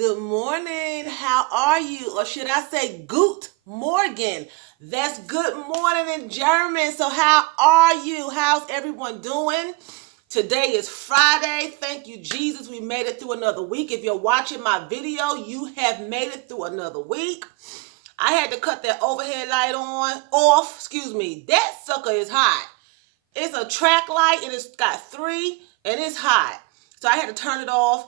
Good morning. How are you? Or should I say Gut Morgen? That's good morning in German. So how are you? How's everyone doing? Today is Friday. Thank you, Jesus. We made it through another week. If you're watching my video, you have made it through another week. I had to cut that overhead light off. That sucker is hot. It's a track light and it's got 3 and it's hot. So I had to turn it off.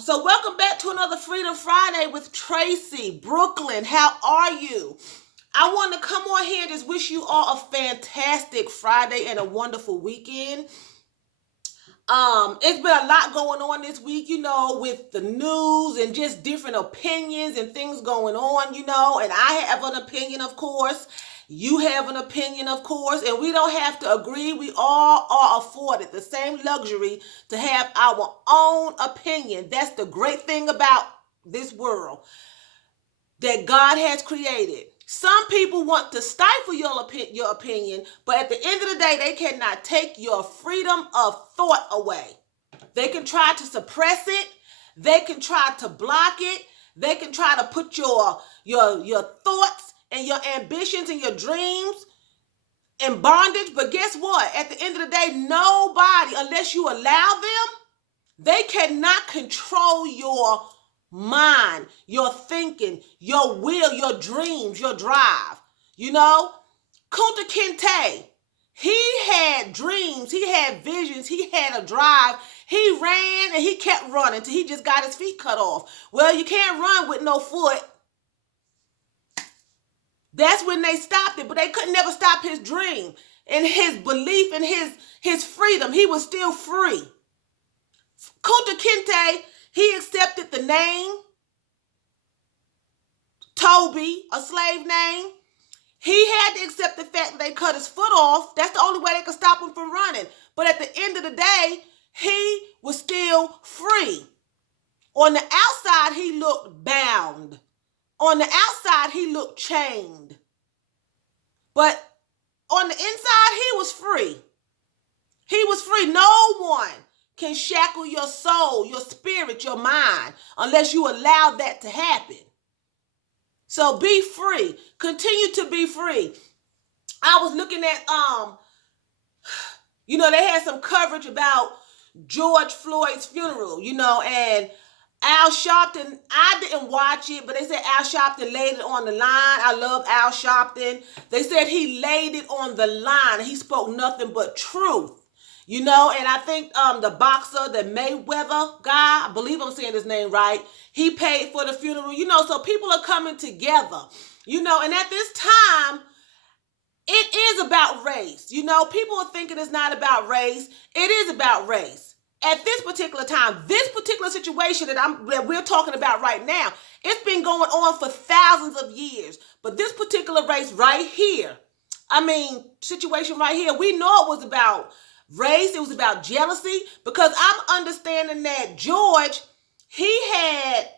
So welcome back to another Freedom Friday with Tracy, Brooklyn. How are you? I want to come on here and just wish you all a fantastic Friday and a wonderful weekend. It's been a lot going on this week, with the news and just different opinions and things going on, and I have an opinion, of course. You have an opinion, of course, and we don't have to agree. We all are afforded the same luxury to have our own opinion. That's the great thing about this world that God has created. Some people want to stifle your opinion, but at the end of the day, they cannot take your freedom of thought away. They can try to suppress it. They can try to block it. They can try to put your thoughts and your ambitions and your dreams in bondage. But guess what? At the end of the day, nobody, unless you allow them, they cannot control your mind, your thinking, your will, your dreams, your drive. Kunta Kinte, he had dreams, he had visions, he had a drive. He ran and he kept running till he just got his feet cut off. Well, you can't run with no foot. That's when they stopped it, but they could never stop his dream and his belief and his freedom. He was still free. Kunta Kinte, he accepted the name Toby, a slave name. He had to accept the fact that they cut his foot off. That's the only way they could stop him from running. But at the end of the day, he was still free. On the outside, he looked bound. On the outside, he looked chained. But on the inside, he was free. He was free. No one can shackle your soul, your spirit, your mind, unless you allow that to happen. So be free. Continue to be free. I was looking at, they had some coverage about George Floyd's funeral, and Al Sharpton, I didn't watch it, but they said Al Sharpton laid it on the line. I love Al Sharpton. They said he laid it on the line. He spoke nothing but truth. And I think the boxer, the Mayweather guy, I believe I'm saying his name right, he paid for the funeral, so people are coming together, and at this time, it is about race. People are thinking it's not about race. It is about race. At this particular time, this particular situation that we're talking about right now, it's been going on for thousands of years. But this particular race right here, situation right here, we know it was about race. It was about jealousy, because I'm understanding that George, he had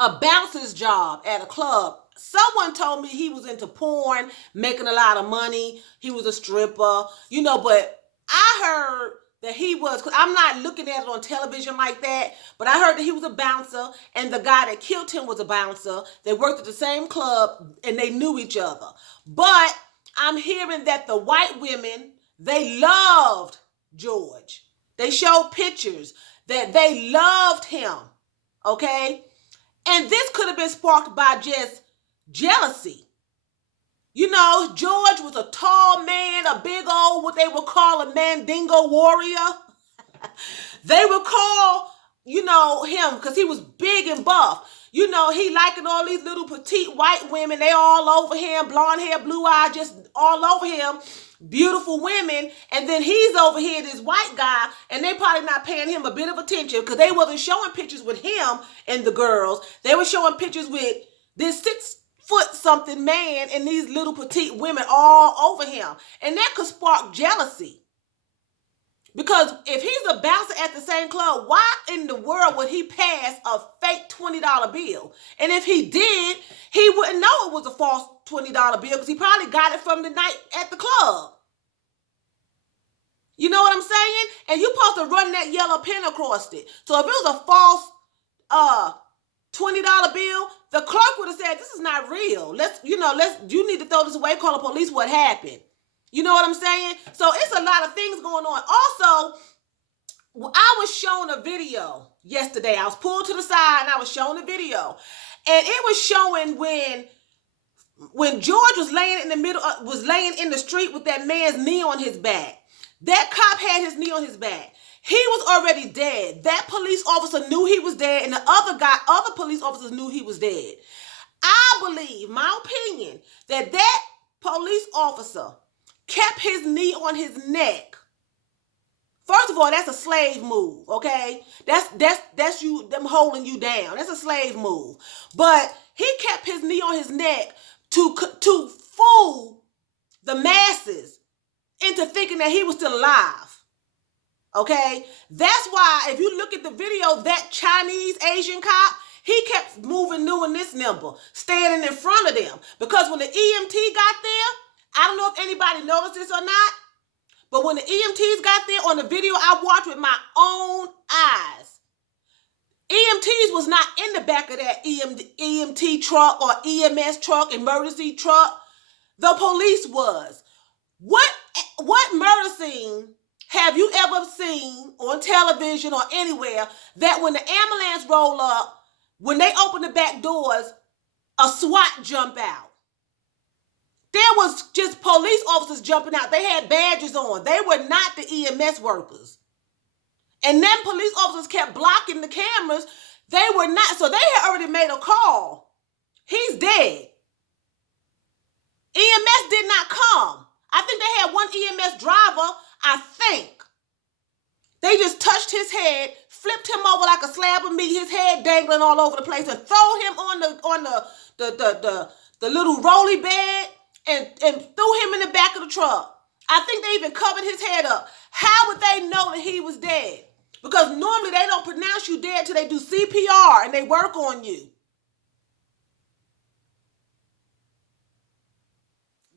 a bouncer's job at a club. Someone told me he was into porn, making a lot of money. He was a stripper, but I heard that he was, because I'm not looking at it on television like that, but I heard that he was a bouncer, and the guy that killed him was a bouncer. They worked at the same club, and they knew each other. But I'm hearing that the white women, they loved George. They showed pictures that they loved him, okay? And this could have been sparked by just jealousy. George was a tall man, a big old, what they would call a mandingo warrior. They would call, him, because he was big and buff. He liking all these little petite white women. They all over him, blonde hair, blue eye, just all over him. Beautiful women. And then he's over here, this white guy, and they probably not paying him a bit of attention, because they wasn't showing pictures with him and the girls. They were showing pictures with this 6-foot-something man and these little petite women all over him. And that could spark jealousy. Because if he's a bouncer at the same club, why in the world would he pass a fake $20 bill? And if he did, he wouldn't know it was a false $20 bill, because he probably got it from the night at the club. You know what I'm saying? And you're supposed to run that yellow pen across it. So if it was a false $20 bill, the clerk would have said, this is not real. You need to throw this away, call the police, what happened? You know what I'm saying? So it's a lot of things going on. Also, I was shown a video yesterday. I was pulled to the side and I was shown a video. And it was showing when George was laying in the street with that man's knee on his back. That cop had his knee on his back. He was already dead. That police officer knew he was dead, and the other police officers knew he was dead. I believe, my opinion, that police officer kept his knee on his neck. First of all, that's a slave move, okay? That's you, them holding you down. That's a slave move. But he kept his knee on his neck to fool the masses into thinking that he was still alive. Okay? That's why if you look at the video, that Chinese Asian cop, he kept moving new and this nimble, standing in front of them. Because when the EMT got there, I don't know if anybody noticed this or not, but when the EMTs got there on the video I watched with my own eyes, EMTs was not in the back of that EMT truck or EMS truck, emergency truck. The police was. What murder scene have you ever seen on television or anywhere that when the ambulance roll up, when they open the back doors, a SWAT jump out? There was just police officers jumping out. They had badges on. They were not the EMS workers. And then police officers kept blocking the cameras. They were not. So they had already made a call. He's dead. EMS did not come. I think they had one EMS driver, I think. They just touched his head, flipped him over like a slab of meat, his head dangling all over the place, and throw him on the little rolly bed and threw him in the back of the truck. I think they even covered his head up. How would they know that he was dead? Because normally they don't pronounce you dead till they do CPR and they work on you.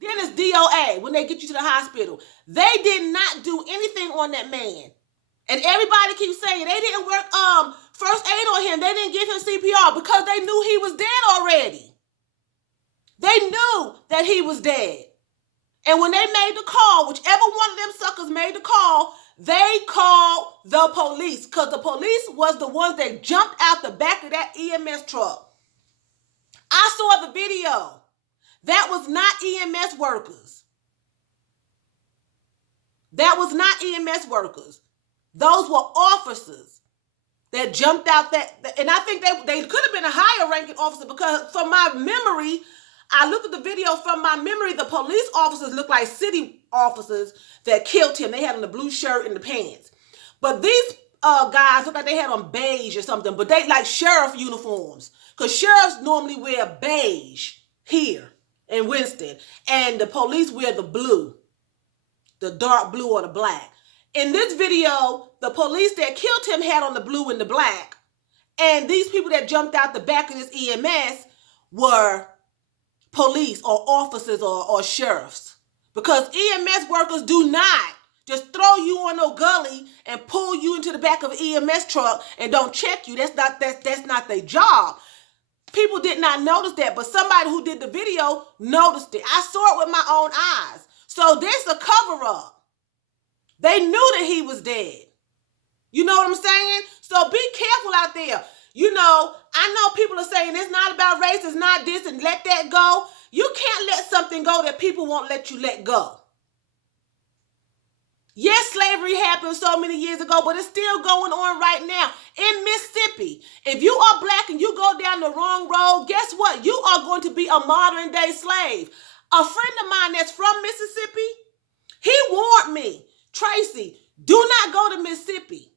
Then it's DOA when they get you to the hospital. They did not do anything on that man. And everybody keeps saying they didn't work first aid on him. They didn't give him CPR because they knew he was dead already. They knew that he was dead. And when they made the call, whichever one of them suckers made the call, they called the police because the police was the ones that jumped out the back of that EMS truck. I saw the video. That was not EMS workers. That was not EMS workers. Those were officers that jumped out and I think they could have been a higher ranking officer because from my memory, I looked at the video from my memory, the police officers looked like city officers that killed him. They had on the blue shirt and the pants. But these guys looked like they had on beige or something, but they like sheriff uniforms because sheriffs normally wear beige here in Winston, and the police wear the blue, the dark blue or the black. In this video, the police that killed him had on the blue and the black, and these people that jumped out the back of this EMS were police or officers or sheriffs. Because EMS workers do not just throw you on no gully and pull you into the back of an EMS truck and don't check you. That's not their job. People did not notice that, but somebody who did the video noticed it. I saw it with my own eyes. So there's a cover-up. They knew that he was dead. You know what I'm saying? So be careful out there. You know, I know people are saying it's not about race, it's not this, and let that go. You can't let something go that people won't let you let go. Yes, slavery happened so many years ago, but it's still going on right now. In Mississippi, if you are black and you go down the wrong road, guess what? You are going to be a modern day slave. A friend of mine that's from Mississippi, he warned me, Tracy, do not go to Mississippi.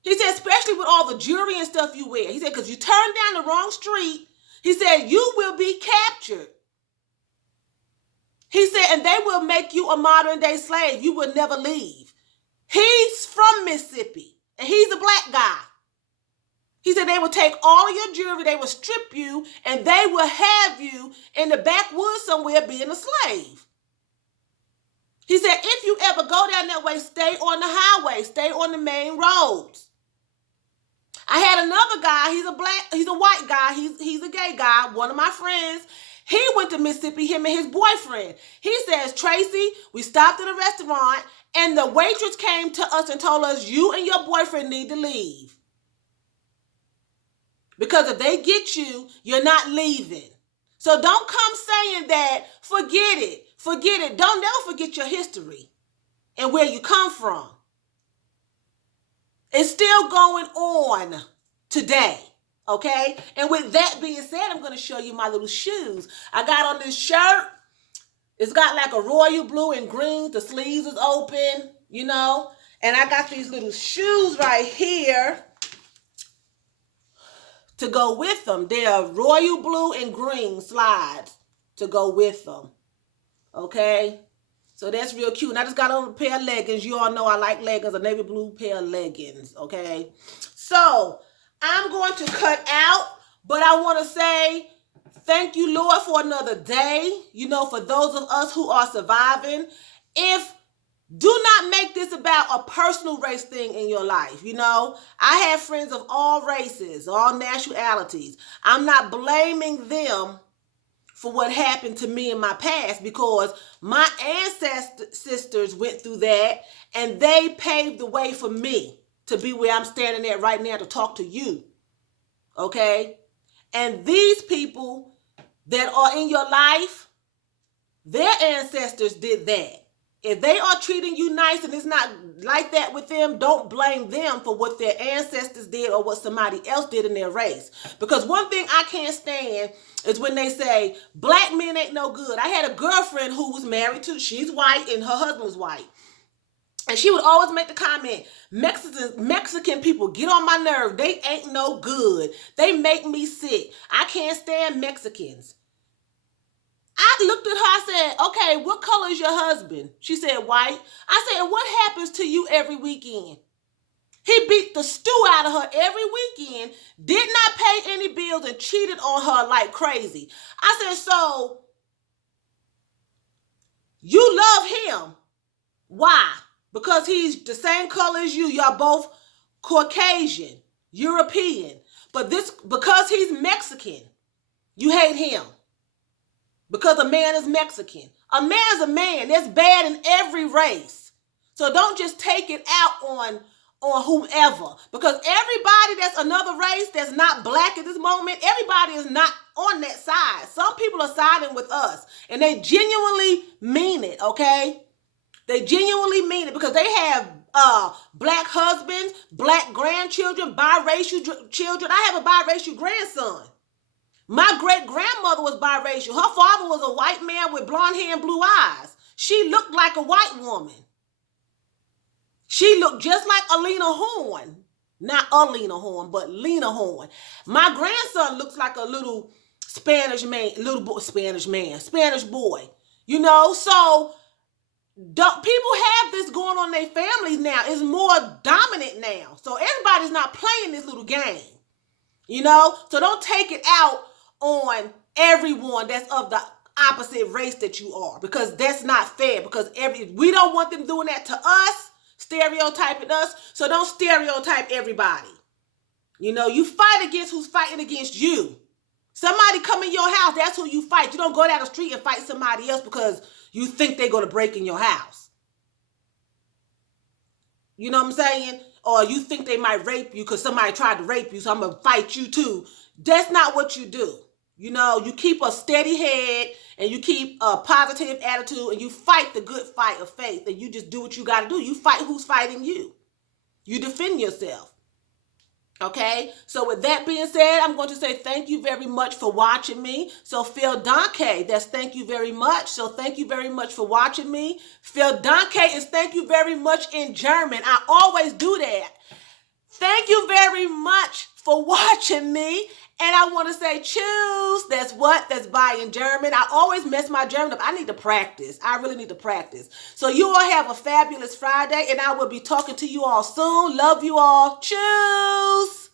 He said, especially with all the jewelry and stuff you wear. He said, because you turn down the wrong street, he said, you will be captured. He said, and they will make you a modern day slave. You will never leave. He's from Mississippi, and he's a black guy. He said they will take all of your jewelry, they will strip you, and they will have you in the backwoods somewhere being a slave. He said, if you ever go down that way, stay on the highway, stay on the main roads. I had another guy, he's a white guy, he's a gay guy, one of my friends. He went to Mississippi, him and his boyfriend. He says, Tracy, we stopped at a restaurant and the waitress came to us and told us, you and your boyfriend need to leave. Because if they get you, you're not leaving. So don't come saying that, forget it. Don't never forget your history and where you come from. It's still going on today, okay? And with that being said, I'm going to show you my little shoes. I got on this shirt. It's got like a royal blue and green. The sleeves is open, you know. And I got these little shoes right here to go with them. They're royal blue and green slides to go with them, okay? So that's real cute. And I just got on a pair of leggings. You all know I like leggings, a navy blue pair of leggings, okay? So I'm going to cut out, but I want to say thank you, Lord, for another day. You know, for those of us who are surviving, do not make this about a personal race thing in your life. You know, I have friends of all races, all nationalities. I'm not blaming them for what happened to me in my past, because my ancestors went through that and they paved the way for me to be where I'm standing at right now to talk to you, okay? And these people that are in your life, their ancestors did that. If they are treating you nice and it's not like that with them, don't blame them for what their ancestors did or what somebody else did in their race. Because one thing I can't stand is when they say, black men ain't no good. I had a girlfriend who was married to, she's white and her husband was white. And she would always make the comment, Mexican people get on my nerve. They ain't no good. They make me sick. I can't stand Mexicans. I looked at her, I said, okay, what color is your husband? She said, white. I said, what happens to you every weekend? He beat the stew out of her every weekend, did not pay any bills, and cheated on her like crazy. I said, so you love him. Why? Because he's the same color as you. Y'all both Caucasian, European. But because he's Mexican, you hate him. Because a man is Mexican. A man is a man. That's bad in every race. So don't just take it out on whomever. Because everybody that's another race that's not black at this moment, everybody is not on that side. Some people are siding with us. And they genuinely mean it, okay? They genuinely mean it because they have black husbands, black grandchildren, biracial children. I have a biracial grandson. My great-grandmother was biracial. Her father was a white man with blonde hair and blue eyes. She looked like a white woman. She looked just like Alina Horn. Not Alina Horn, but Lena Horn. My grandson looks like a little Spanish boy. You know, so people have this going on in their families now. It's more dominant now. So everybody's not playing this little game. You know, so don't take it out on everyone that's of the opposite race that you are, because that's not fair, because we don't want them doing that to us, stereotyping us, so don't stereotype everybody. You know, you fight against who's fighting against you. Somebody come in your house, that's who you fight. You don't go down the street and fight somebody else because you think they're going to break in your house. You know what I'm saying? Or you think they might rape you because somebody tried to rape you, so I'm going to fight you too. That's not what you do. You know, you keep a steady head and you keep a positive attitude and you fight the good fight of faith, and you just do what you got to do. You fight who's fighting you. You defend yourself. Okay? So with that being said, I'm going to say thank you very much for watching me. So Phil Danke, that's thank you very much. So thank you very much for watching me. Phil Danke is thank you very much in German. I always do that. Thank you very much for watching me. And I want to say choose. That's bye in German. I always mess my German up. I need to practice. I really need to practice. So you all have a fabulous Friday, and I will be talking to you all soon. Love you all. Choose.